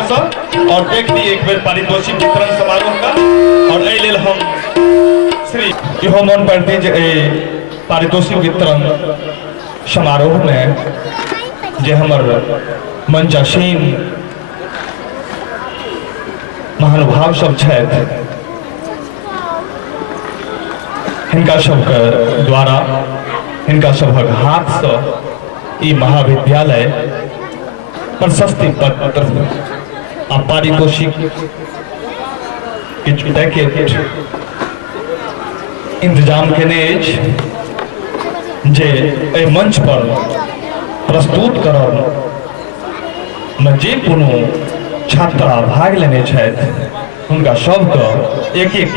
भाव से और देख ली एक बेर पारितोषिक वितरण समारोह का। और एहि लेल हम श्री इहो मन पड़ती जे पारितोषिक वितरण समारोह में जे हमर मंचासीन महानुभाव सब छथि हिनका सबके द्वारा हिनका सबक हाथ से ई महाविद्यालय प्रशस्ति पत्र आ पारितोषिक किछु पैकेट इंतजाम केने अछि जे एहि मंच पर प्रस्तुत करब में जे कोनो छात्रा भाग लेने छथि हुनका सबके एक एक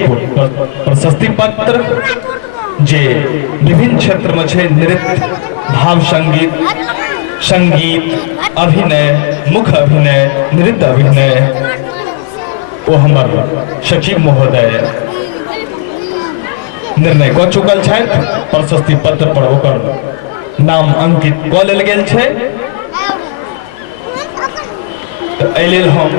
प्रशस्ति पत्र जे विभिन्न क्षेत्र में छै, नृत्य, भाव संगीत, संगीत, अभिनय, मुख अभिनय, नृत्य अभिनय, वो हमर सचिव महोदय निर्णय कऽ चुकल छथि। प्रशस्ति पत्र पर ओकर नाम अंकित कऽ लेल गेल छै। तऽ एहि लेल हम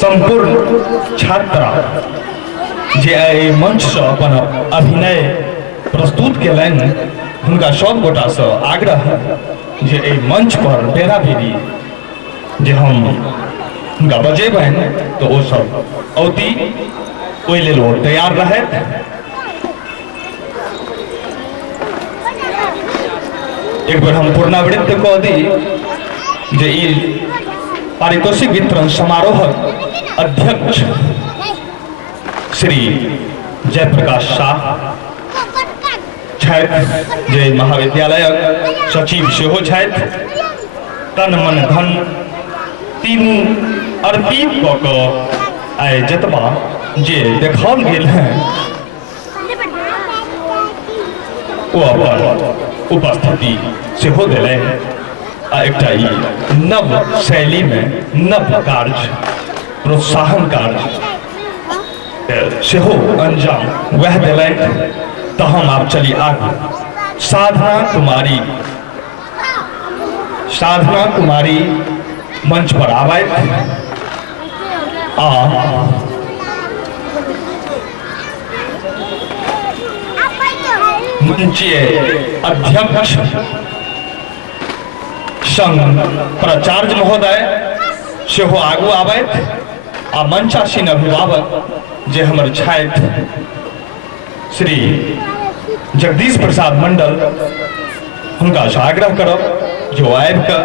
संपूर्ण छात्रा जे एहि मंच से अपन अभिनय प्रस्तुत केलनि हुनका सब गोटा से आग्रह जे एहि मंच पर बेरा बेरी जे हम हुनका बजेबनि तो ओ सब औती, ओहि लेल ओ तैयार रहथि। एक बेर हम पुनरावृत्ति कऽ दी जे ई पारितोषिक वितरण समारोह अध्यक्ष श्री जयप्रकाश शाह छथि, जे महाविद्यालयक सचिव सेहो छथि। तन मन धन तीनू अर्पित कऽ कऽ आइ जतबा जे देखाओल गेल है ओ अपन उपस्थिति सेहो देलनि आ एकटा ई नव शैली में नव कार्य प्रोत्साहन कार्य सेहो अंजाम वह देलनि। तो हम आप चली आगे। साधना कुमारी मंच पर आबैत आ मंचीय अध्यक्ष संघ प्राचार्य महोदय सेहो आगू आबैत आ मंचासीन अभिभावक जे हमर छथि श्री जगदीश प्रसाद मंडल हुनका से आग्रह करब जो आबि कऽ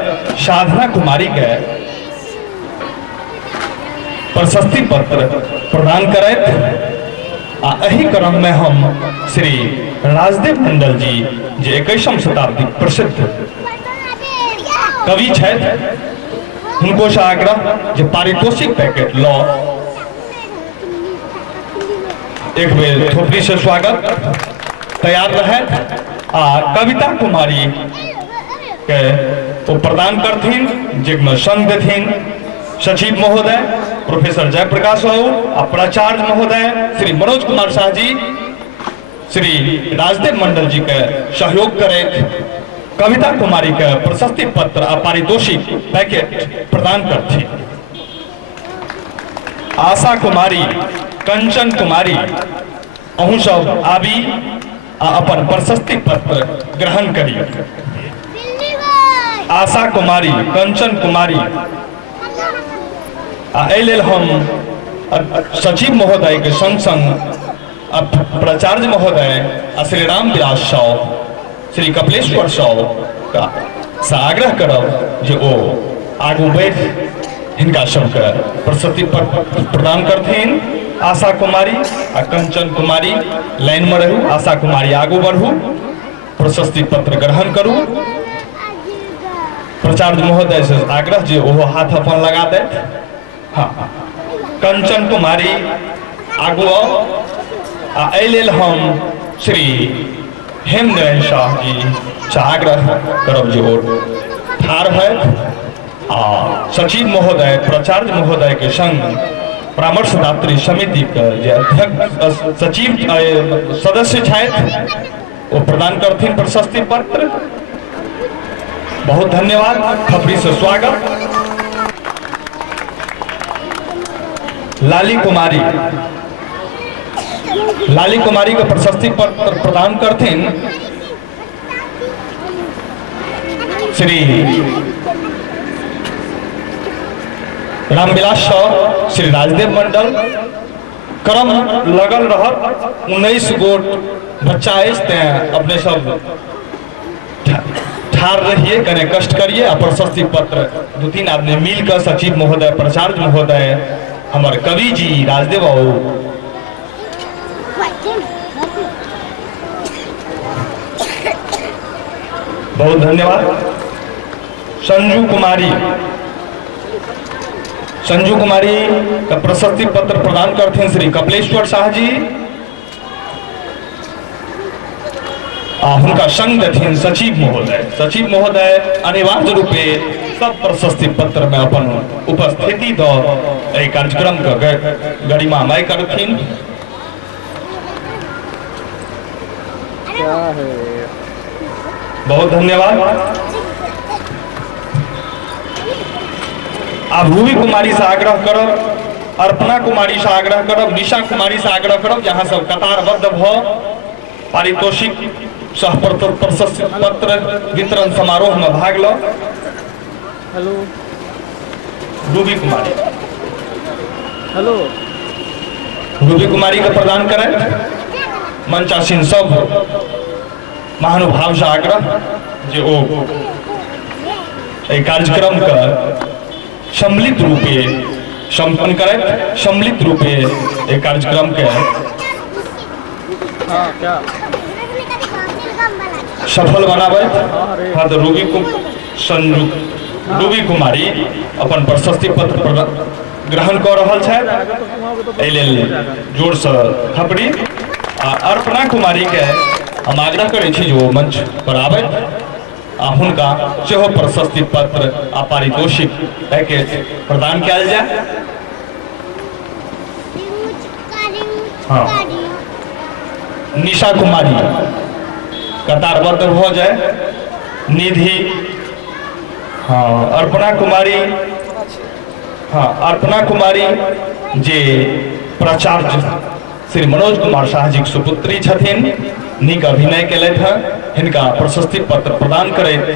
साधना कुमारी के प्रशस्ति पत्र प्रदान करैत। आ एही क्रम में हम श्री राजदेव मंडल जी जे 21वीं शताब्दी प्रसिद्ध कवि छथि हुनको से आग्रह जे पारितोषिक पैकेट लऽ एक बेर थोपड़ी से स्वागत तैयार रहे आ कविता कुमारी के वो प्रदान करथिन, जिसमें संग देथिन सचिव महोदय प्रोफेसर जयप्रकाश साहू आ प्राचार्य महोदय श्री मनोज कुमार शाह जी श्री राजदेव मंडल जी के सहयोग करैत कविता कुमारी के प्रशस्ति पत्र आ पारितोषिक पैकेट प्रदान करथिन। आशा कुमारी, कंचन कुमारी अहू सब आबी आ अपन प्रशस्ति पत्र ग्रहण करी। आशा कुमारी, कंचन कुमारी आ एहि लेल हम सचिव महोदय के संग संग प्राचार्य महोदय आ श्री राम विलास साव, श्री कपिलेश्वर साव का आग्रह करब जे ओ आगू बढ़ हिनका सबके प्रशस्ति पत्र प्रदान करथिन। आशा कुमारी आ कंचन कुमारी लाइन में रहू, आशा कुमारी आगू बढ़ू, प्रशस्ति पत्र ग्रहण करू। प्राचार्य महोदय से आग्रह जे ओहो हाथ अपन लगा दे। हाँ, कंचन कुमारी आगू आ एहि लेल हम श्री हेमनारायण शाह जी से आग्रह करब जे ओ ठाढ़ है आ सचिव महोदय प्राचार्य महोदय के संग परामर्शदात्री समिति के जे अध्यक्ष सचिव सदस्य छथि वो प्रदान करथिन प्रशस्ति पत्र। बहुत धन्यवाद, खबरी से स्वागत। लाली कुमारी के प्रशस्ति पत्र प्रदान करथिन श्री रामविलास साव, श्री राजदेव मंडल। क्रम लगल रहत, 19 गोट बच्चा है, अपने सब ठार रहिए, कने कष्ट करिए। आ प्रशस्ति पत्र 2-3 आदमी मिलकर सचिव महोदय, प्राचार्य महोदय, हमारे कवि जी राजदेव बाबू, बहुत धन्यवाद। संजू कुमारी का प्रशस्ति पत्र प्रदान करते हैं श्री कपिलेश्वर शाह जी। उनका संग देथिन सचिव महोदय अनिवार्य रूपे सब प्रशस्ति पत्र में अपन उपस्थिति द कार्यक्रम का गरिमामय करथिन। बहुत धन्यवाद। अब रूबी कुमारी से आग्रह करब, अर्पणा कुमारी से आग्रह करब, निशा कुमारी से आग्रह करब, यहाँ सब कतारबद्ध भ पारितोषिक सह प्रशस्ति पत्र वितरण समारोह में भाग लो। हेलो रूबी कुमारी, हेलो रूबी कुमारी का प्रदान करें। मंचासीन सब महानुभाव से आग्रह जो कार्यक्रम का सम्मिलित रूपे संपन्न करें, सम्मिलित रूपे एक कार्यक्रम के सफल बनावे। हाँ, तो रूबी कुमारी अपन प्रशस्ति पत्र ग्रहण कर रहल छथि, जोर से खपड़ी। अर्पणा कुमारी के हम आग्रह करै छी जो मंच पर आवे, हुनका सेहो प्रशस्ति पत्र आ पारितोषिक पैकेज प्रदान कयल जाय। हाँ, निशा कुमारी कतारबद्ध हो जाए। निधि, हाँ, अर्पणा कुमारी जे प्राचार्य श्री मनोज कुमार शाह जी सुपुत्री छथिन, नीक अभिनय केलथि हैं। हिनका प्रशस्ति पत्र प्रदान करैत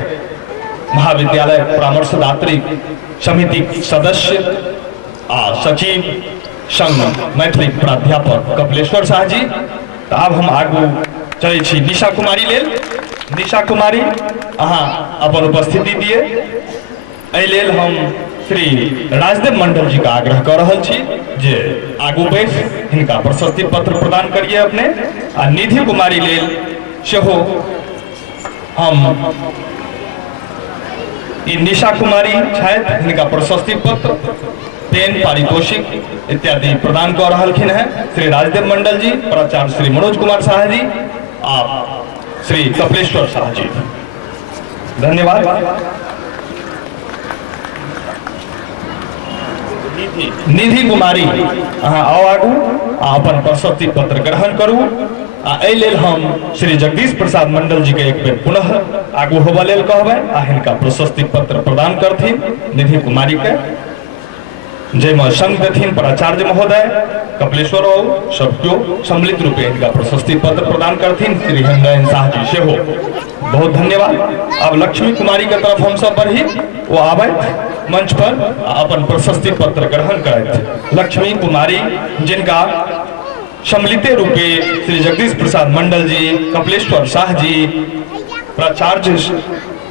महाविद्यालय परामर्शदात्री समिति सदस्य आ सचिव संघ मैथिली प्राध्यापक कपिलेश्वर शाह जी। तो अब हम आगू चलै छी निशा कुमारी लेल। निशा कुमारी अहाँ अपन उपस्थिति दिए, एहि लेल हम श्री राजदेव मंडल जी का आग्रह कर रहल छी जे आगू बैठ हिनका प्रशस्ति पत्र प्रदान करिए अपने। आ निधि कुमारी लेल सेहो हम निशा कुमारी छथि, हिनका प्रशस्ति पत्र, पेन, पारितोषिक इत्यादि प्रदान कर रहलखिन हैं श्री राजदेव मंडल जी, प्राचार्य श्री मनोज कुमार शाह जी और श्री कपिलेश्वर शाह जी। धन्यवाद। निधि कुमारी अहाँ आओ आगू अपन प्रशस्ति पत्र ग्रहण करू। एहि लेल हम श्री जगदीश प्रसाद मंडल जी के एक बेर पुनः आगू होबा लेल कहबै आ हिनका प्रशस्ति पत्र प्रदान करथिन निधि कुमारी के, जैमे संग देथिन प्राचार्य महोदय कपिलेश्वर बाबू, सबको सम्मिलित रूपे इनका प्रशस्ति पत्र प्रदान करथिन श्री हेमनारायण शाह जी सेहो। बहुत धन्यवाद। अब लक्ष्मी कुमारी के तरफ हम सब बढ़ी, वो आवे मंच पर अपन प्रशस्ति पत्र ग्रहण करैत। लक्ष्मी कुमारी जिनका सम्मिलित रूपे श्री जगदीश प्रसाद मंडल जी, कपिलेश्वर शाह जी, प्राचार्य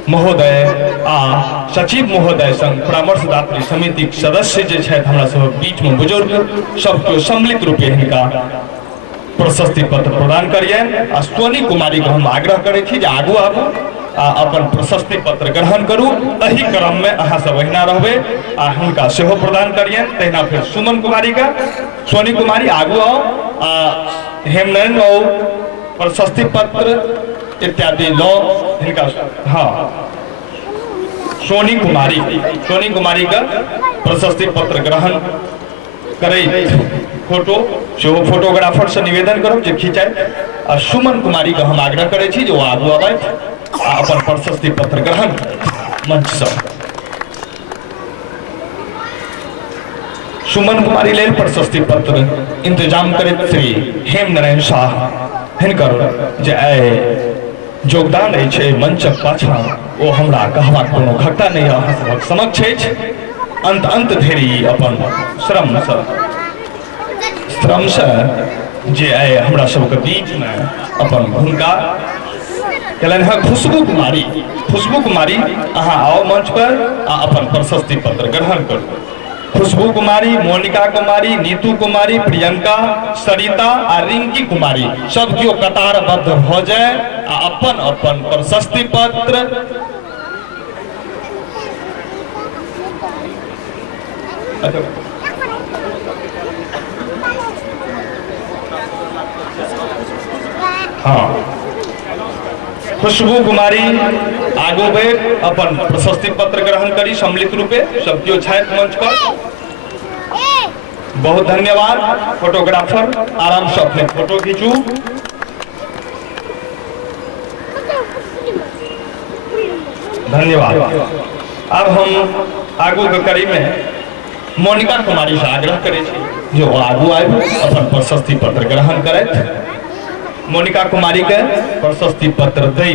महोदय आ सचिव महोदय संग परामर्शदात्री समिति सदस्य जे छथि हमरा सब बीच में बुजुर्ग सबके सम्मिलित रूपे हिनका प्रशस्ति पत्र प्रदान करिए। आ सोनी कुमारी को हम आग्रह करै छी जे आगू आबू आ अपन प्रशस्ति पत्र ग्रहण करू। एही क्रम में अहाँ सब अहिना रहबै आ हुनका सेहो प्रदान करिए। तहिना फिर सुमन कुमारी का, सोनी कुमारी आगू आओ आ हेमनारायण बाबू प्रशस्ति पत्र इत्यादि लो हिनका। हाँ, सोनी कुमारी का प्रशस्ति पत्र ग्रहण करैत फोटो सेहो फोटोग्राफर से निवेदन करब जे खिंचाए आ सुमन कुमारी के हम आग्रह करै छी जे ओ आगू आबैथ आ अपन प्रशस्ति पत्र ग्रहण मंच से। सुमन कुमारी लेल प्रशस्ति पत्र इंतजाम करैत श्री हेम नारायण शाह हिनकर जे आइ योगदान अछि मंचक पाछा ओ हमरा कहबाक कोनो घटना नहि अहाँ सभक समक्ष अछि। अंत धरि अपन श्रम से जे आइ हमरा सबके बीच में अपन भूमिका कयलनि है खुशबू कुमारी अहाँ आओ मंच पर आ अपन प्रशस्ति पत्र ग्रहण करू। खुशबू कुमारी, मोनिका कुमारी, नीतू कुमारी, प्रियंका, सरिता आ रिंकी कुमारी सब केओ कतारबद्ध भ जाए आ अपन अपन प्रशस्ति पत्र खुशबू कुमारी आगू बढ़ अपन प्रशस्ति पत्र ग्रहण करी सम्मिलित रूपे सब केओ छथि मंच पर। बहुत धन्यवाद। फोटोग्राफर आराम से अपने फोटो खींचू। धन्यवाद। अब हम आगू के कड़ी में मोनिका कुमारी से आग्रह करै छी जो आगू आबि अपन प्रशस्ति पत्र ग्रहण करथि। मोनिका कुमारी के प्रशस्ति पत्र दै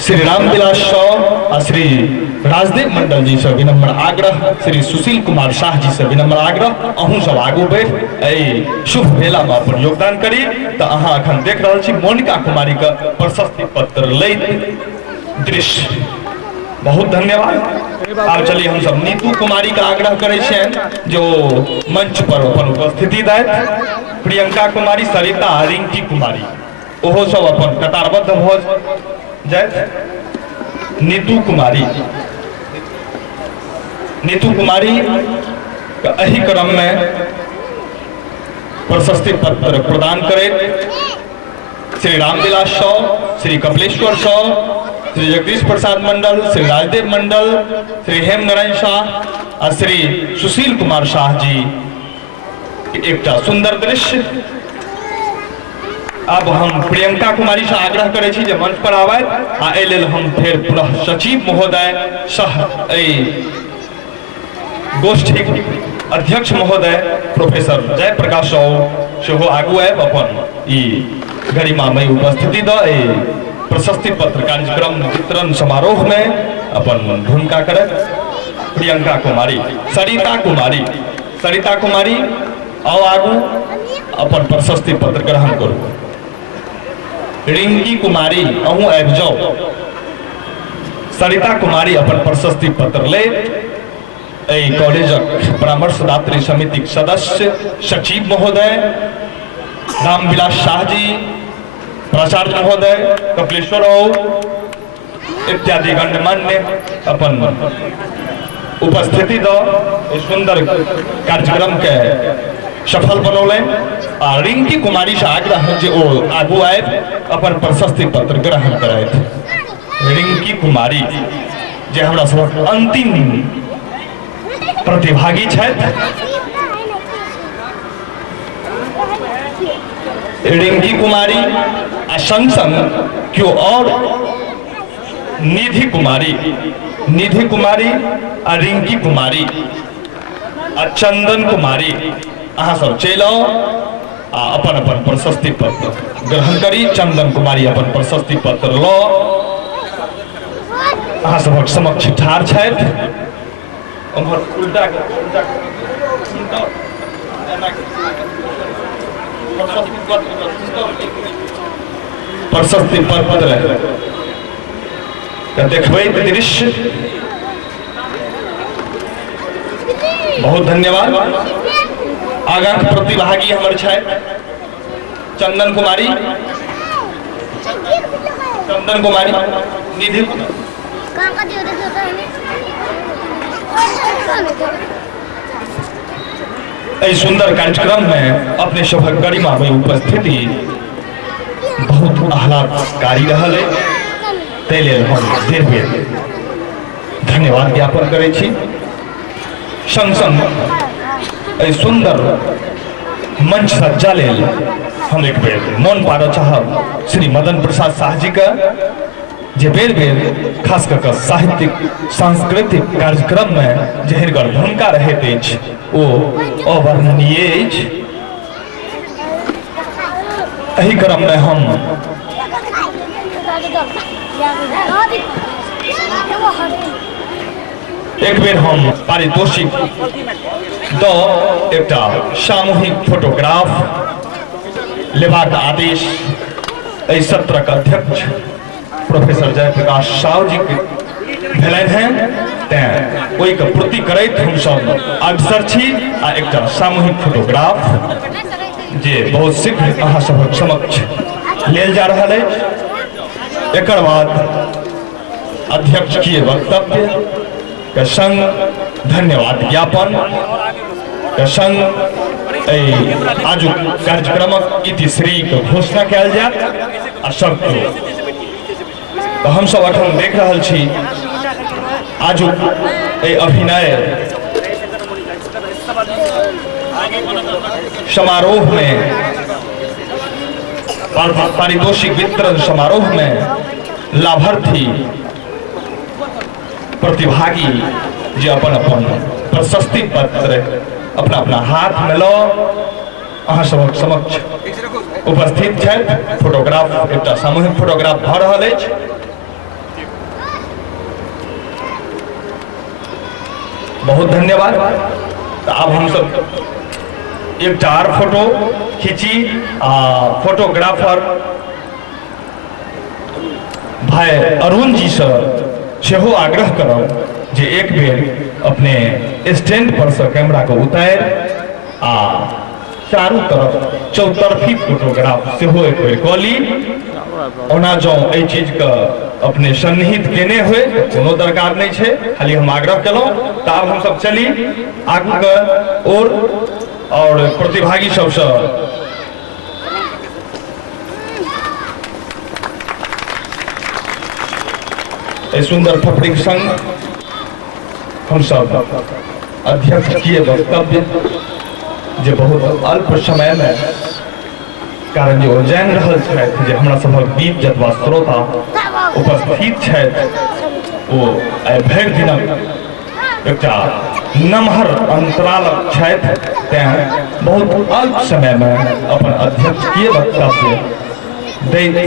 श्री रामविलास शाह और श्री राजदेव मंडल जी से विनम्र आग्रह, श्री सुशील कुमार शाह जी से विनम्र आग्रह अहूँ सब आगू बढ़ शुभ मेला में अपन योगदान करी। तो अहाँ अखन देख रहा छी मोनिका कुमारी का प्रशस्ति पत्र लैत दृश्य। बहुत धन्यवाद। आब चलिए हम सब नीतू कुमारी का आग्रह करै छियनि जो मंच पर अपन उपस्थिति दैत। प्रियंका कुमारी, सरिता, रिंकी कुमारी ओहो सब अपन कतारबद्ध भ जाइत। नीतू कुमारी एही क्रम में प्रशस्ति पत्र प्रदान करैत श्री रामविलास शाह, श्री कपिलेश्वर शाह, श्री जगदीश प्रसाद मंडल, श्री राजदेव मंडल, श्री हेम नारायण शाह और श्री सुशील कुमार शाह जी एक सुंदर दृश्य। अब हम प्रियंका कुमारी से आग्रह करै छी जे मंच पर आवे आ एहि लेल हम फेर पुनः सचिव महोदय सह गोष्ठी अध्यक्ष महोदय प्रोफेसर जयप्रकाश राव सेहो आगू आबि अपन ई गरिमामय उपस्थिति द प्रशस्ति पत्र कार्यक्रम वितरण समारोह में अपन भूमिका करत। प्रियंका कुमारी, सरिता कुमारी आओ आगू अपन प्रशस्ति पत्र ग्रहण करू। रिंकी कुमारी अहूँ आबि जाओ। सरिता कुमारी अपन प्रशस्ति पत्र ले कॉलेजक परामर्शदात्री समिति सदस्य सचिव महोदय रामविलास शाह जी, प्राचार्य महोदय कपिलेश्वर राव इत्यादि गणमान्य अपन उपस्थिति दो सुंदर कार्यक्रम के सफल बनौले। आ रिंकी कुमारी से आग्रह जे ओ आगू आए अपन प्रशस्ति पत्र ग्रहण करैत। रिंकी कुमारी जे हमरा सब अंतिम प्रतिभागी छथि। रिंकी कुमारी आ संग संग क्यों और निधि कुमारी आ रिंकी कुमारी आ चंदन कुमारी अहाँ सब चलि आओ आ अपन अपन प्रशस्ति पत्र ग्रहण करी। चंदन कुमारी अपन प्रशस्ति पत्र लो अहाँ सबक समक्ष ठाढ़ छथि। प्रशस्ति पत्र देखबै दृश्य। बहुत धन्यवाद। आगा प्रतिभागी हमर छथि चंदन कुमारी, निधि इस सुंदर कार्यक्रम में अपने सभक गरिमा में उपस्थिति बहुत आह्लादकारी रहल है। ताहि लेल हम बेर बेर धन्यवाद ज्ञापन करै छी। संग संग एहि सुंदर मंच सज्जा लेल हम एक बेर मौन पाड़ऽ चाहब श्री मदन प्रसाद शाह जी के, जे बेर बेर खास कऽ कऽ साहित्यिक सांस्कृतिक कार्यक्रम में जे हिनकर भूमिका रहैत अछि ओ अवर्णनीय अछि। एहि क्रम में हम एक बेर हम पारितोषिक द एकटा सामूहिक फोटोग्राफ लेबाक आदेश एहि सत्रक अध्यक्ष प्रोफेसर जयप्रकाश साहू जी के भेलनि हैं, तैं ओहि के पूर्ति करैत हमसब अग्रसर छी आ एकटा सामूहिक फोटोग्राफ जे बहुत शीघ्र अहाँ सभक समक्ष लेल जा रहल अछि। एकर बाद अध्यक्ष के वक्तव्य के संग धन्यवाद ज्ञापन के संग आजुक कार्यक्रमक इतिश्री के घोषणा कयल जायत आ सब तो हम सब अखन देख रहल छी आजुक अभिनय समारोह में पारितोषिक वितरण समारोह में लाभार्थी प्रतिभागी जे अपन अपन प्रशस्ति पत्र अपना अपना हाथ में लो अहाँ सबक समक्ष उपस्थित छथि। फोटोग्राफ एकटा सामूहिक फोटोग्राफ भऽ रहल अछि। बहुत धन्यवाद। तो अब हम सब एक चार फोटो खींची फोटोग्राफर भाई अरुण जी से सेहो आग्रह करब जे एक बेर अपने स्टैंड पर से कैमरा को उतार आ चारों तरफ चौतरफी फोटोग्राफ सेहो एक बेर कऽ ली। ओना जो एहि चीज का अपने सन्निहित केने हुए कोनो दरकार नहीं है, खाली हम आग्रह केलौं। तो अब हम सब चली आगू के और प्रतिभागी सबसे सुंदर थपड़ी संग हम सब अध्यक्ष किए वक्तव्य जे बहुत अल्प समय में कारण जो जान रहल छथि जे हमरा सभक बीच जतबा श्रोता उपस्थित छथि ओ भरि दिनक एकटा नमहर अंतरालक छथि, तैं बहुत अल्प समय में अपन अध्यक्षीय वक्तव्य दैत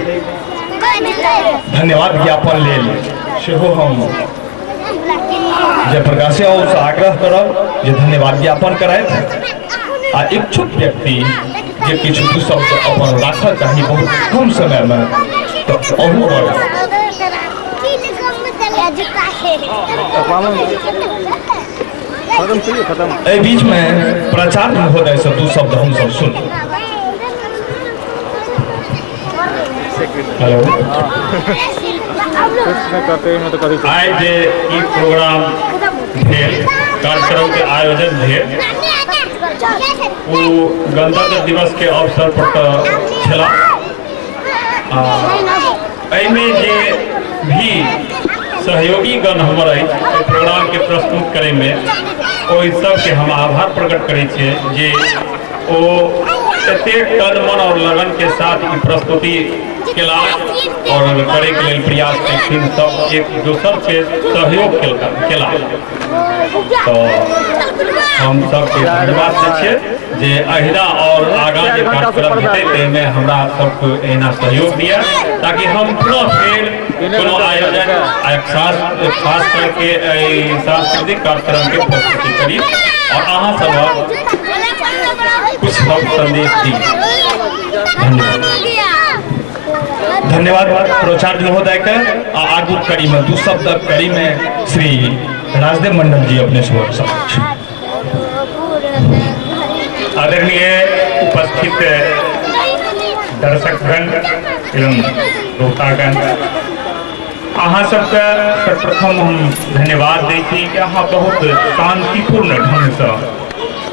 धन्यवाद ज्ञापन लेल सेहो हम जयप्रकाश से आग्रह करब जे धन्यवाद ज्ञापन करैत आ इच्छुक व्यक्ति जे किछु दू शब्द अपन राखऽ चाही बहुत कम समय में तो अहू एहि बीच में प्रचार महोदय से दू शब्द हम सब सुन। हेलो आइ जे ई प्रोग्राम भेल कार्यक्रम के आयोजन भेल वो गणतंत्र दिवस के अवसर पर छला। एहिमे जे भी सहयोगी गण हमर प्रोग्राम के प्रस्तुत करे में ओहि सबके हम आभार प्रकट करै छियै जे ओ एतेक तन मन और लगन के साथ ई प्रस्तुति केला और करे के लेल प्रयास केलखिन, सब एक दोसर के सहयोग केला। तो हम सबके धन्यवाद दै छियै जे अहिना और आगाँ जे कार्यक्रम हेतै ताहिमे हमरा सबके एहिना सहयोग दिया ताकि हम पुनः फेर कोनो आयोजन खास करके सांस्कृतिक कार्यक्रम के प्रस्तुति करी और अहाँ सब कुछ हम संदेश दी। धन्यवाद प्राचार्य महोदय के। आगू कड़ी में दू शब्द कड़ी में श्री राजदेव मंडल जी अपने समक्ष। आदरणीय उपस्थित दर्शकगण एवं श्रोतागण, अहाँ सबके सर्वप्रथम हम धन्यवाद दै छी कि अहाँ बहुत शांतिपूर्ण ढंग से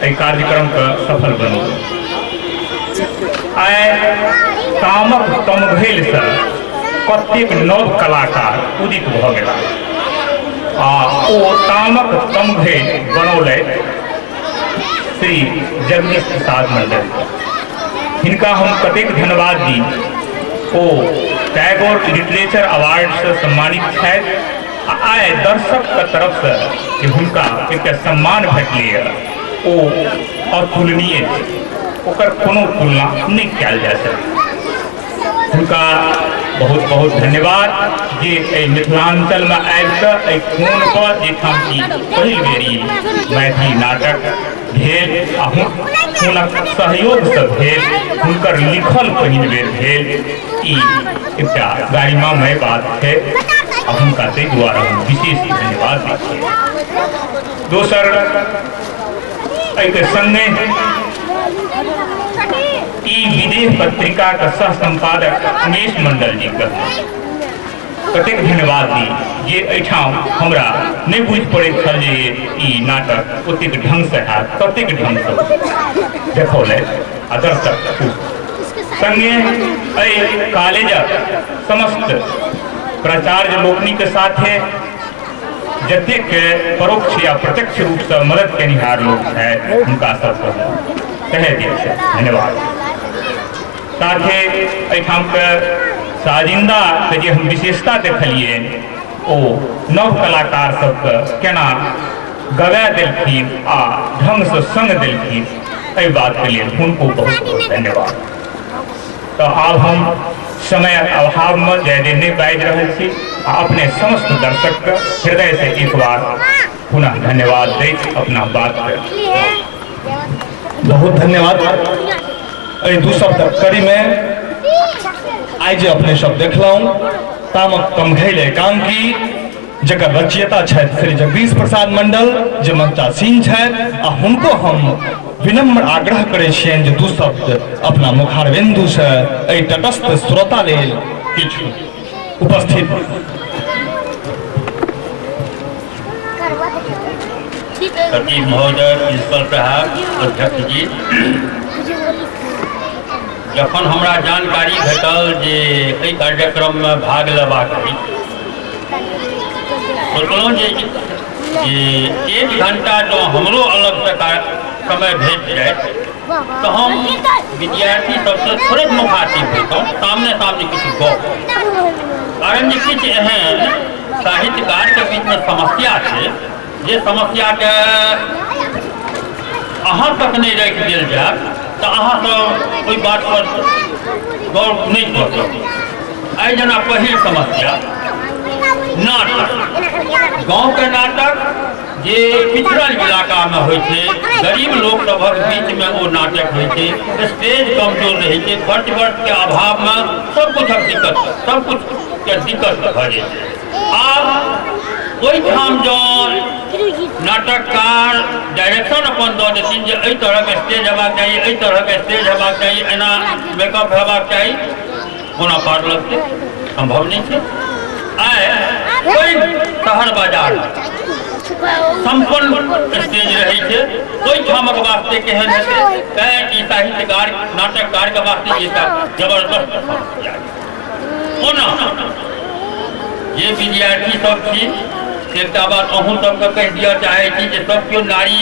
एहि कार्यक्रम के सफल बनू। आइ कामक कम भेल से कतेक नव कलाकार उदित भऽ गेला आ ओ तामक तमघे बनौलथि श्री जगदीश प्रसाद मंडल। हिनका हम कतेक धन्यवाद दी। ओ टैगोर लिटरेचर अवार्ड से सम्मानित छथि आ आइ दर्शक के तरफ से जे हुनका एकटा सम्मान भेटलैए ओ अतुलनीय छै, ओकर कोनो तुलना नहीं कयल जा सकैए। हुनका बहुत बहुत धन्यवाद जे मिथिलांचल में आबि कऽ खून पर जेठाम की पहिल बेरी मैथिली नाटक भेल आ हुनक सहयोग से भेल, हुनकर लिखल पहिल बेर भेल, ई एकटा गरिमामय बात है आ हुनका ताहि दुआरे हम विशेष धन्यवाद दै छियै। दोसर एहिके संगे ई विदेश पत्रिका के सह संपादक उमेश मंडल जी के कतेक धन्यवाद दी जे एहिठाम हमरा नहीं बुझ पड़े छल जे ई नाटक ओतेक ढंग से हैत, कतेक ढंग से देखौलथि आ दर्शक संगे एहि कॉलेजक समस्त प्राचार्य लोकनि के साथे जतेक परोक्ष या प्रत्यक्ष रूप से मदद केनिहार लोग है हुनका सबके कहे दिल से धन्यवाद। साथे एहिठाम के साजिंदा के जे हम विशेषता देखलिए ओ नव कलाकार सबके केना गवा देलखिन आ ढंग से संग देलखिन, एहि बात के लिए हुनको बहुत बहुत धन्यवाद। तो आब हम समय अभाव में ज्यादा नहीं बाजि रहे छी आ अपने समस्त दर्शक के हृदय से एक बार पुनः धन्यवाद दे अपना बात के बहुत धन्यवाद। दू शब्द कड़ी में आई जे अपने सब देखलहुँ तामक तमघैल एकांकी जकर रचयिता छथि श्री जगदीश प्रसाद मंडल जे मंचासीन छथि आ हुनको हम विनम्र आग्रह करै छियनि जे दू शब्द अपना मुखारबिंदु से एहि तटस्थ श्रोता लेल किछु उपस्थित सचिव महोदय, प्रिंसिपल साहब, अध्यक्ष जी, जखन हमरा जानकारी भेटल जे एहि कार्यक्रम में भाग लेबाक अछि सोचलहुँ जे 1 घंटा जो हमरो अलग से समय भेट जाए तो हम विद्यार्थी सबसे थोड़े मुखातिब होतौं, सामने सामने किछु गप। कारण जे किछु एहन साहित्यकार के बीच में समस्या छै जे समस्या के अहाँ तक नहीं रख दिल जाए तो अहाँ सब कोई बात पर गौर नहीं कर सकते। आई जना पहिल समस्या नाटक, गाँव के नाटक जे पिछड़ल इलाका में होइ छै, गरीब लोग सबक बीच में वो नाटक होइ छै, स्टेज कमजोर रहे छै, खर्च के अभाव में सब कुछ के दिक्कत भऽ जाइ छै। आब ओहिठाम जो नाटककार डायरेक्शन अपन दऽ देथिन जे एहि तरह के स्टेज हेबाक चाही, एहि तरह के स्टेज हेबाक चाही, एना मेकअप हेबाक चाही, कोना पार लगतै? संभव नहीं छै। आइ कोई शहर बाजार संपन्न स्टेज रहे छै, ओहिठामक वास्ते केहन हेतै? तैं ई साहित्यकार नाटककार के वास्ते एकटा जबरदस्त समस्या छै। ओना जे विद्यार्थी सब छी एकटा बात अहूँ सबके कहि दिअ चाहे छी जे सब केओ नारी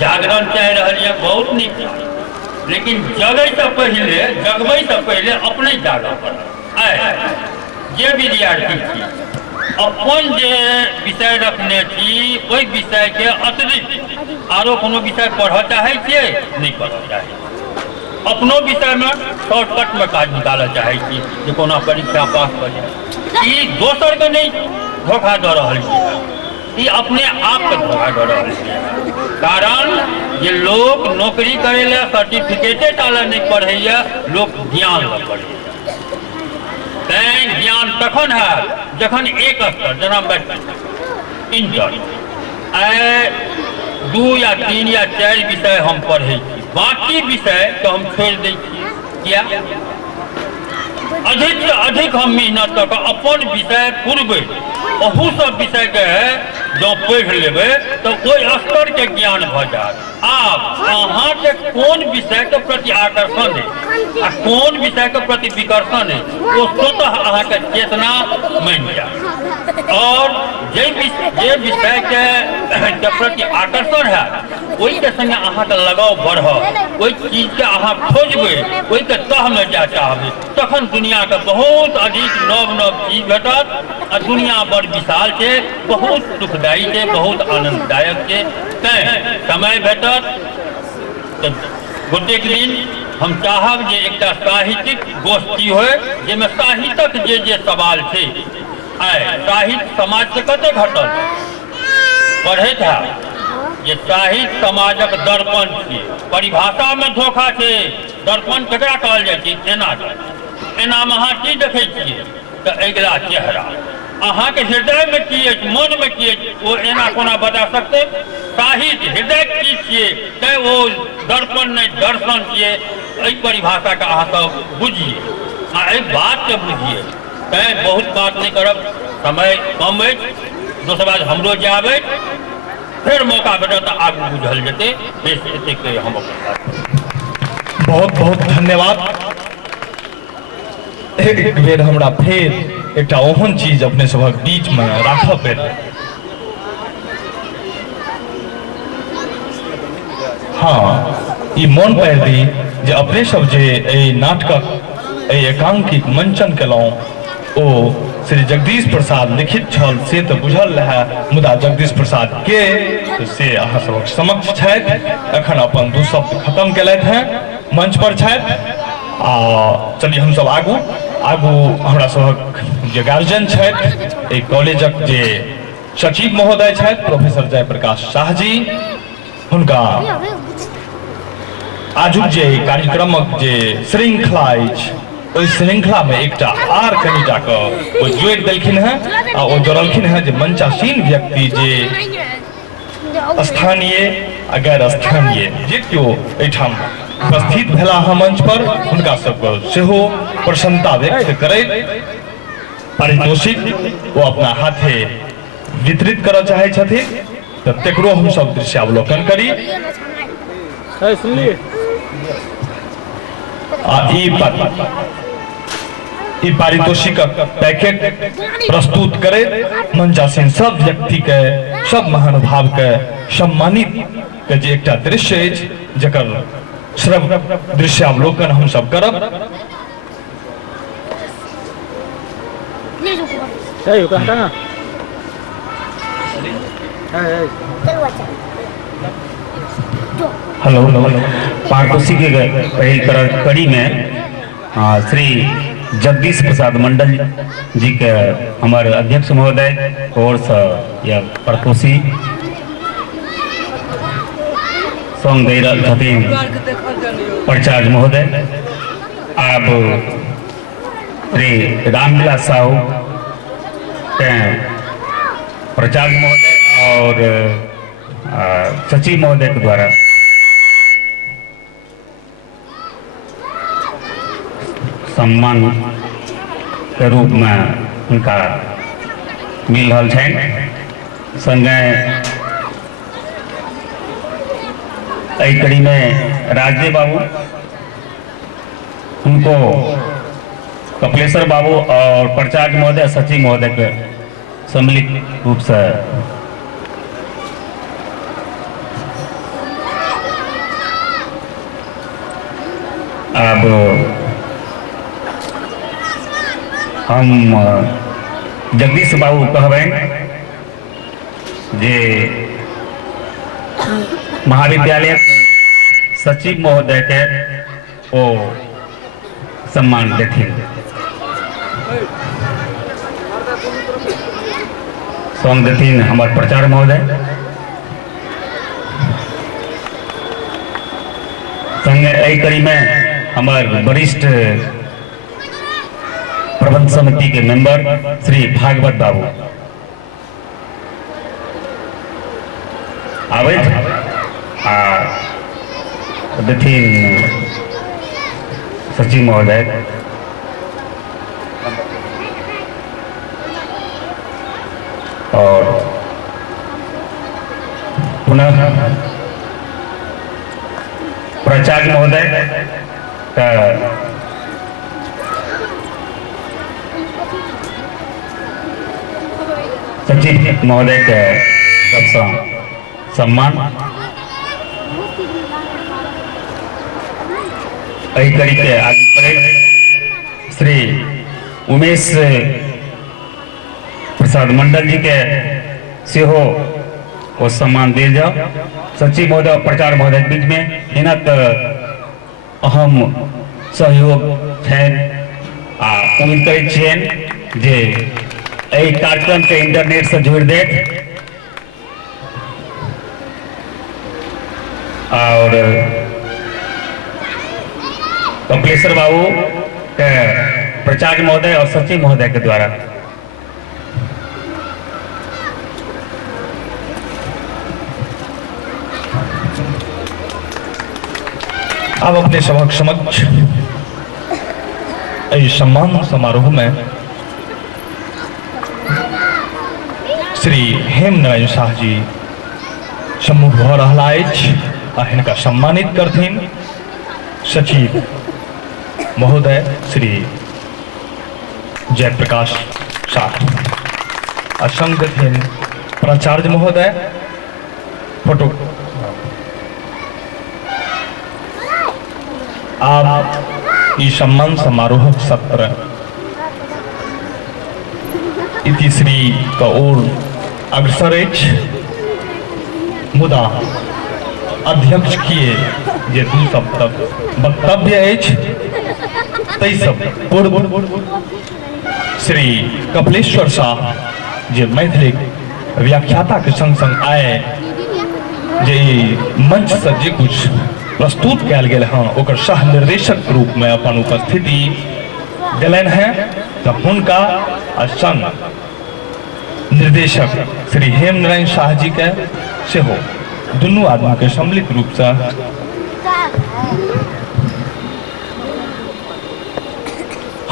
जागरण चाहि रहल यऽ, बहुत नीक, लेकिन जगै से पहले अपने जागऽ पड़त। आइ जे विद्यार्थी छी अपन जे विषय रखने छी ओहि विषय के अतिरिक्त आरो कोनो विषय पढ़ऽ चाहे छियै, नहीं पढ़ऽ चाहे, अपनो विषय में शॉर्टकट में काज निकालऽ चाहे छी जे कोना परीक्षा पास कर जाए। ई दोसर के नहीं धोखा दऽ रहल छी, ई अपने आप के धोखा दऽ रहल छी। कारण जे लोग नौकरी करे ले सर्टिफिकेटे टाले नहीं पढ़ैया, लोग ज्ञान ल पढ़ैया। तैं ज्ञान तखन है जखन एक स्तर जेना इंटर 2 या 3 या 4 विषय हम पढ़े छी, बाकी विषय तो हम छोड़ दै छी। किया? अधिक से अधिक हम मेहनत कर अपन विषय पूर्व ओहू सब विषय के जो पढ़ लेबै तो ओहि स्तर के ज्ञान भ जायत। आब अहाँ के कोन विषय के प्रति आकर्षण है आ कोन विषय के प्रति विकर्षण है वो स्वतः अहाँ के चेतना बनि जायत। और जे विषय के प्रति आकर्षण है ओहि के संगे अहाँ के लगाव बढ़त, ओहि चीज के अहाँ खोजबै, ओहि के तह में जाय चाहबै, तखन दुनिया के बहुत अधिक नव नव चीज भेटत आ दुनिया बड़ विशाल छै, बहुत सुखदायी छै, बहुत आनंददायक छै। तैं समय भेटत तो गोटेक दिन हम चाहब जे एकटा साहित्यिक गोष्ठी होय जाहिमे साहित्यक जे सवाल छै, आइ साहित्य समाज से कते घटल पढ़ैत है जे साहित्य समाजक दर्पण छै। परिभाषा में धोखा छै। दर्पण केकरा कहल जाइ छै? एना में अहाँ की देखै छियै तऽ अगिला चेहरा अहाँ के हृदय में की अछि, मन में की अछि, वो एना कोना बता सकते? साहित्य हृदय की छियै तैं वो दर्पण नहीं दर्शन छियै। एहि परिभाषा का अहाँ सब बुझिए आ एहि बात के बुझिए। तैं बहुत बात नहीं करब, समय कम अछि। दोसर बात हमरो जाबै फिर मौका भेटत तऽ आगू बुझल जेतै। बेस एतेक हम बहुत बहुत धन्यवाद। एक बेर हमरा फेर एकटा ओहन चीज अपने सबक बीच में राखऽ पड़त। हाँ, ई मोन पारि दी जे अपने सब जे एहि नाटकक एकांकिक मंचन केलहुँ ओ श्री जगदीश प्रसाद लिखित छल से तऽ बुझल रहे, मुदा जगदीश प्रसाद के से अहाँ सबक समक्ष छथि। एखन अपन दू शब्द खत्म केलथि हैं, मंच पर छथि। आ चलिए हम सब आगू हमरा सबक जे गार्जियन छथि, एक कॉलेजक जे सचिव महोदय छथि प्रोफेसर जयप्रकाश शाह जी, हुनका आजुक जे कार्यक्रमक जे श्रृंखला अछि ओहि श्रृंखला में एकटा आर कनिटा के ओ जोड़ि देलखिन हैं आ ओ जोड़लखिन हैं जे मंचासीन व्यक्ति जे स्थानीय आ गैर स्थानीय जे केओ एहिठाम उपस्थित भेला हँ मंच पर, हुनका सबके सेहो प्रसन्नता व्यक्त करैत पारितोषिक वो अपना हाथे वितरित करऽ चाहे छथिन। तऽ तेकरो हम सब दृश्यावलोकन करी। ई पारितोषिक पैकेट प्रस्तुत करे मंचासीन सब व्यक्ति के, सब महानुभाव के सम्मानित के जे एकटा दृश्य अछि जकर श्रव्य दृश्यावलोकन हम सब करब। हेलो, पारितोषिक के पहल कड़ी में श्री जगदीश प्रसाद मंडल जी के हमारे अध्यक्ष महोदय और या पारितोषी सॉन्ग दे छथिन प्रचार्य महोदय। अब श्री रामविलास साहू के प्रचार्य महोदय और सचिव महोदय के द्वारा सम्मान के रूप में उनका मिल रहा है। संगे एहि कड़ी में राजदेव बाबू, उनको कपिलेश्वर बाबू और प्रचार्य महोदय सचिव महोदय के सम्मिलित रूप से अब हम जगदीश बाबू कहबें जे महाविद्यालय सचिव महोदय के ओ सम्मान देथिन। सॉन्ग देथिन हमारे प्रचार महोदय। संगे एहि कड़ी में हमारे वरिष्ठ प्रबंध समिति के मेंबर श्री भागवत बाबू आवे देथिन सचिव महोदय। और पुनः प्राचार्य महोदय का सचिव महोदय के सबसे सम्मान एहि कड़ी के आगे पड़े श्री उमेश प्रसाद मंडल जी के सेहो को सम्मान दिल जाओ। सचिव महोदय और प्रचार महोदय के बीच में हिनक अहम सहयोग छन आ उम्मीद करै छियन जे एहि कार्यक्रम के इंटरनेट से जोड़ देत और कपिलेश्वर बाबू के प्राचार्य महोदय और सचिव महोदय के द्वारा अब अपने समक्ष इस सम्मान समारोह में श्री हेमनारायण शाह जी सम्मुख भ रहा आ हिनका सम्मानित करथिन सचिव महोदय श्री जयप्रकाश शाह आ संग देथिन प्राचार्य महोदय फोटो। आप ई सम्मान समारोह सत्र इतिश्री का ओर अग्रसर मुदा अध्यक्ष किए जे दू सब तक वक्तव्य तै सब पूर्व श्री कपिलेश्वर शाह जे मैथिली व्याख्याता के संग संग आए जे मंच से जे कुछ प्रस्तुत कल गया हाँ ओकर सह निर्देशक के रूप में अपन उपस्थिति दिलन है तो हुनका संग निर्देशक श्री हेमनारायण शाह जी के सेहो दुनू आदमी के सम्मिलित रूप से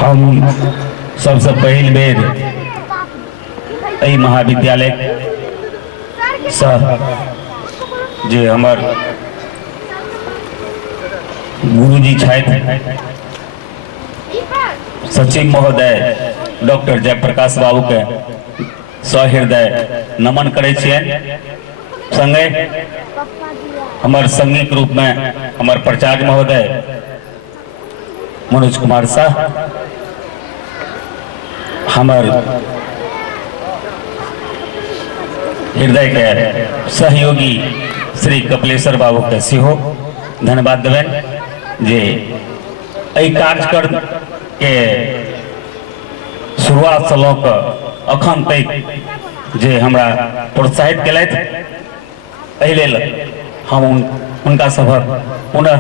हम सबसे पहल बेर एहि महाविद्यालय जे हमर गुरुजी छथि सचिव महोदय डॉक्टर जयप्रकाश बाबू के सहृदय नमन करे छियनि। संगे हमर संगीक रूप में हमर प्राचार्य महोदय मनोज कुमार शाह हमर हृदय के सहयोगी श्री कपिलेश्वर बाबू के सेहो धन्यवाद देवें जे एहि कार्यक्रम के शुरुआत से लऽ कऽ अखन तक जे हमरा प्रोत्साहित केलथि एहि लेल हम उनका सभक पुनः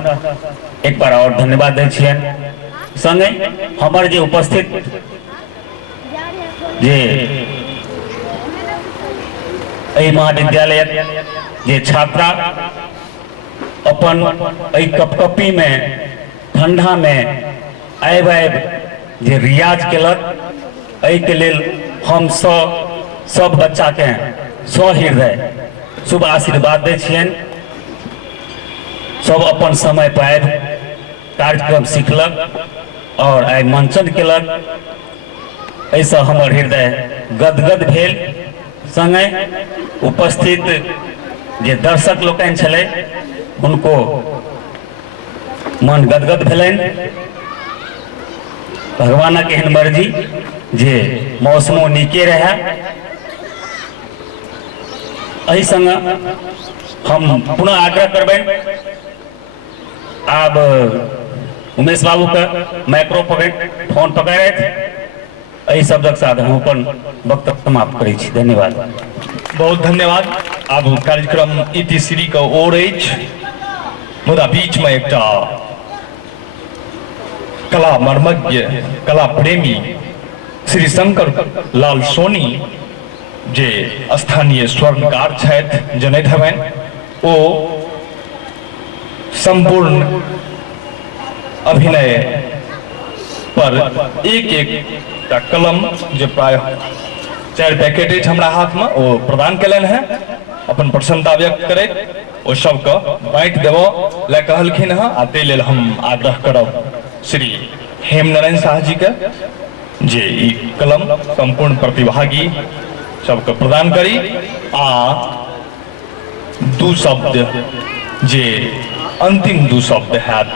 एक बार और धन्यवाद दै छियनि। संगे हमर जे उपस्थित जे एहि महाविद्यालय जे छात्रा अपन एहि कपकपी में ठंडा में आबि जे रियाज केलक एहि के लेल हम सब बच्चा के सहृदय शुभ आशीर्वाद दै छियनि। सब अपन समय पर आबि कार्यक्रम सीखलक और आइ मंचन केलक एहिसँ हमर हृदय गदगद भेल। संगे उपस्थित जे दर्शक लोकनि छलै उनको मन गदगद भेलनि। भगवानक एहन मर्जी जे मौसमो नीके रहे। एहि संग हम पुनः आग्रह करबनि आब उमेश बाबू के माइक्रोफोन पकड़ैत एहि शब्दक साथ हम अपन वक्तव्य समाप्त करै छी। धन्यवाद। बहुत धन्यवाद। अब कार्यक्रम इतिश्री का ओर मुदा बीच में एक कला मर्मज्ञ कला प्रेमी श्री शंकर लाल सोनी जे स्थानीय स्वर्णकार छथि जनैत हेबनि ओ संपूर्ण अभिनय पर एक कलम जो प्राय 4 पैकेट हमरा हाथ में वो प्रदान कलन है अपन प्रसन्नता व्यक्त करैत ओ सबके बाँटि देबऽ लए कहलखिन हँ। आ ताहि लेल हम आग्रह करब श्री हेमनारायण शाह जी के जे ई कलम संपूर्ण प्रतिभागी सबके प्रदान करी आ दू शब्द जे अंतिम दू शब्द हैत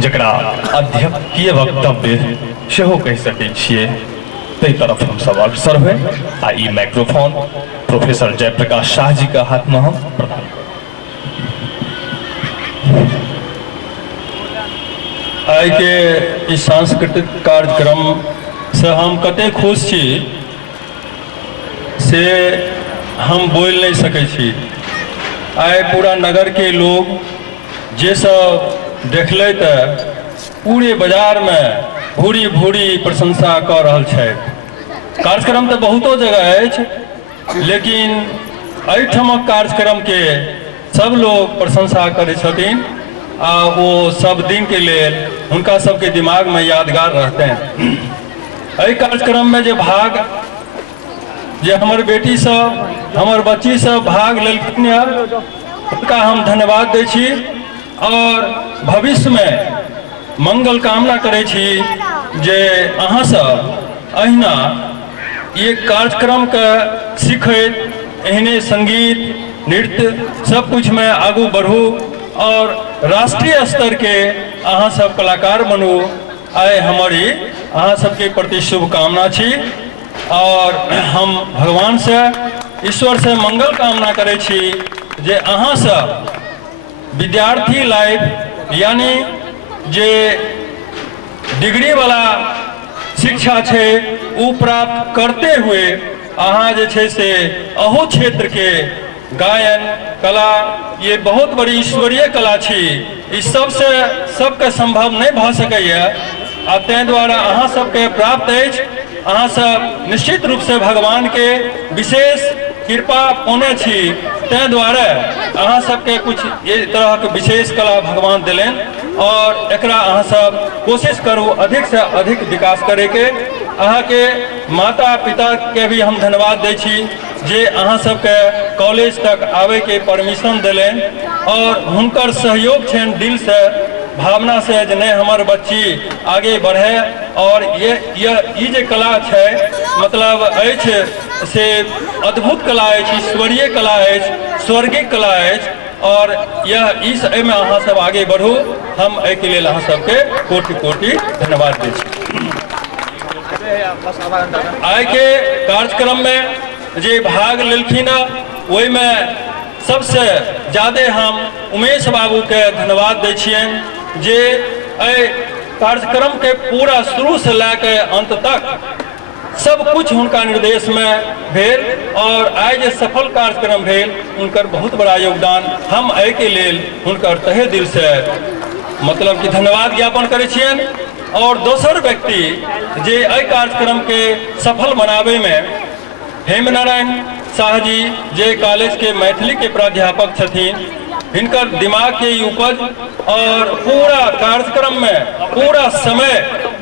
जकरा अध्यक्षीय वक्तव्य सेहो कहि सकैत छियै, ताहि तरफ हम सब अग्रसर हुए। आ ई माइक्रोफोन प्रोफेसर जयप्रकाश शाह जी के हाथ में हम प्रदान। आइ के ई सांस्कृतिक कार्यक्रम से हम कते खुश छी से हम बोल नहीं सकै छी। आइ पूरा नगर के लोग जे सब देखले तऽ पूरे बाजार में भूरी भूरी प्रशंसा कऽ रहल छथि। कार्यक्रम तऽ बहुतो जगह अछि, लेकिन एहिठमक कार्यक्रम के सब लोग प्रशंसा करै छथिन आ वो सब दिन के लेल हुनका सबके दिमाग में यादगार रहते हैं। एहि कार्यक्रम में जे भाग जे हमर बेटी सब हमर बच्ची सब भाग लेलखिन हैं, उनका हम धन्यवाद दै छी और भविष्य में मंगल कामना करै छी जे अहाँ सब अहिना ये कार्यक्रम के सीखैत एहने संगीत नृत्य सब कुछ में आगू बढ़ू और राष्ट्रीय स्तर के अहाँ सब कलाकार बनू। आइ हमारी अहाँ सबके प्रति शुभकामना छी और हम भगवान से ईश्वर से मंगल कामना करै छी जे अहाँ सब विद्यार्थी लाइफ यानी जे डिग्री वाला शिक्षा छे उ प्राप्त करते हुए अहाँ जे छे से अहू क्षेत्र के गायन कला ये बहुत बड़ी ईश्वरीय कला छी। इस सबसे सबके संभव नहीं भ सकैया आ तै द्वारा अहाँ सबके प्राप्त अछि। अहाँ सब निश्चित रूप से भगवान के विशेष कृपा पाने छी, तै द्वारा अहाँ सबके कुछ ये तरह के विशेष कला भगवान दिलेन और एकरा अहाँ सब कोशिश करू अधिक से अधिक विकास करे के। अहाँ के माता पिता के भी हम धन्यवाद दै छी जे अहाँ सबके कॉलेज तक आवे के परमिशन दिलेन और हुनकर सहयोग छन दिल से भावना से जे नहीं हमर बच्ची आगे बढ़े और ये जे कला है मतलब अछि से अद्भुत कला अछि, ईश्वरीय कला अछि, स्वर्गीय कला अछि और यह इस में अहाँ सब आगे बढ़ू। हम एहि के लेल अहाँ सबके कोटि कोटि धन्यवाद दै छी। आइ के कार्यक्रम में जे भाग लेलखिन ओहि में सबसे ज्यादा हम उमेश बाबू के धन्यवाद दै छियनि जे एहि कार्यक्रम के पूरा शुरू से लेके अंत तक सब कुछ उनका निर्देश में भेल और आइ जे सफल कार्यक्रम भेल उनकर बहुत बड़ा योगदान। हम एहि के लेल उनकर तहे दिल से मतलब कि धन्यवाद ज्ञापन करै छियनि। और दोसर व्यक्ति जे एहि कार्यक्रम के सफल बनावे में हेमनारायण शाह जी जे कॉलेज के मैथिली के प्राध्यापक छथिन, हिनकर दिमाग के उपज और पूरा कार्यक्रम में पूरा समय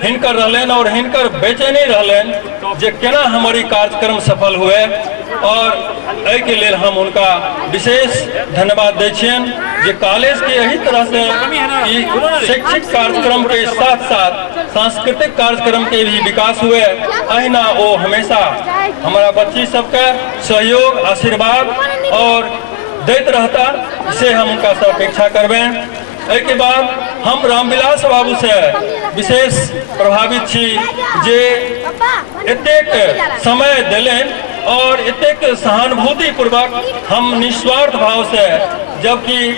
हिनकर रहलन और हिनकर बेचैनी रहलन जे केना हमारी कार्यक्रम सफल हुए और एहि के लेल हम उनका विशेष धन्यवाद दै छियनि जे कॉलेज के यही तरह से ई शैक्षिक कार्यक्रम के साथ साथ सांस्कृतिक कार्यक्रम के भी विकास हुए। अहिना वो हमेशा हमारा बच्ची सबके सहयोग आशीर्वाद और दैत रहता, इसे हम उनका से अपेक्षा करबे। एहि के बाद हम रामविलास बाबू से विशेष प्रभावित छी जे एतेक समय दिलेन और एतेक सहानुभूति पूर्वक हम निस्वार्थ भाव से, जबकि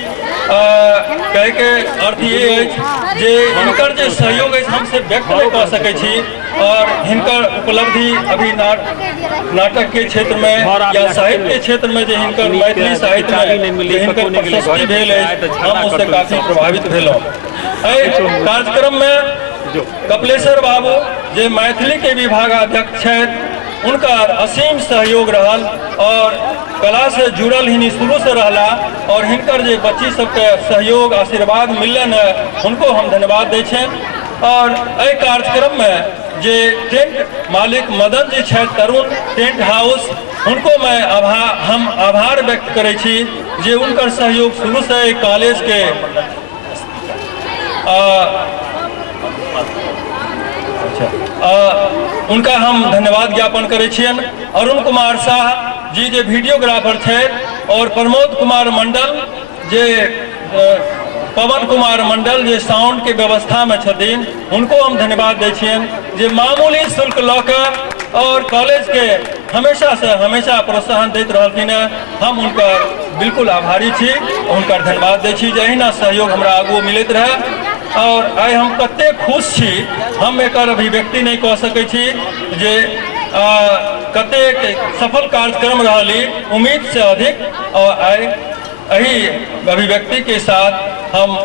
कहे के अर्थ ये है जे हिनकर जे सहयोग है हमसे व्यक्त नहीं कर सके छी और हिनकर उपलब्धि अभी नाटक के क्षेत्र में या साहित्य के क्षेत्र में जे हिनकर मैथिली साहित्य में हिनकर प्रशस्ति भेल है हम उससे काफी प्रभावित भेलहुँ। कार्यक्रम में कपिलेश्वर बाबू जे मैथिली के विभागाध्यक्ष छथि उनकर असीम सहयोग रहल और कला से जुड़ल ही शुरू से रहला और हिनकर जे बच्ची सबके सहयोग आशीर्वाद मिलन है उनको हम धन्यवाद दै छनि। और एहि कार्यक्रम में जे टेंट मालिक मदन जी छथि तरुण टेंट हाउस हुनको मैं हम आभार व्यक्त करै छी जे उनकर सहयोग शुरू से कॉलेज के उनका हम धन्यवाद ज्ञापन करै छियनि। अरुण कुमार शाह जी जे वीडियोग्राफर छथि और प्रमोद कुमार मंडल जे पवन कुमार मंडल जे साउंड के व्यवस्था में छथिन उनको हम धन्यवाद दै छियनि जे मामूली शुल्क लऽ कऽ और कॉलेज के हमेशा से हमेशा प्रोत्साहन दैत रहलखिन हैं। हम उनकर बिल्कुल आभारी छी, उनकर धन्यवाद दै छी जे एहिना सहयोग हमरा आगू मिलैत रहे। और आइ हम कते खुश छी, हम एकर अभिव्यक्ति नहीं कह सकै छी जे कते सफल कार्यक्रम रहली उम्मीद से अधिक। और आइ एही अभिव्यक्ति के साथ हम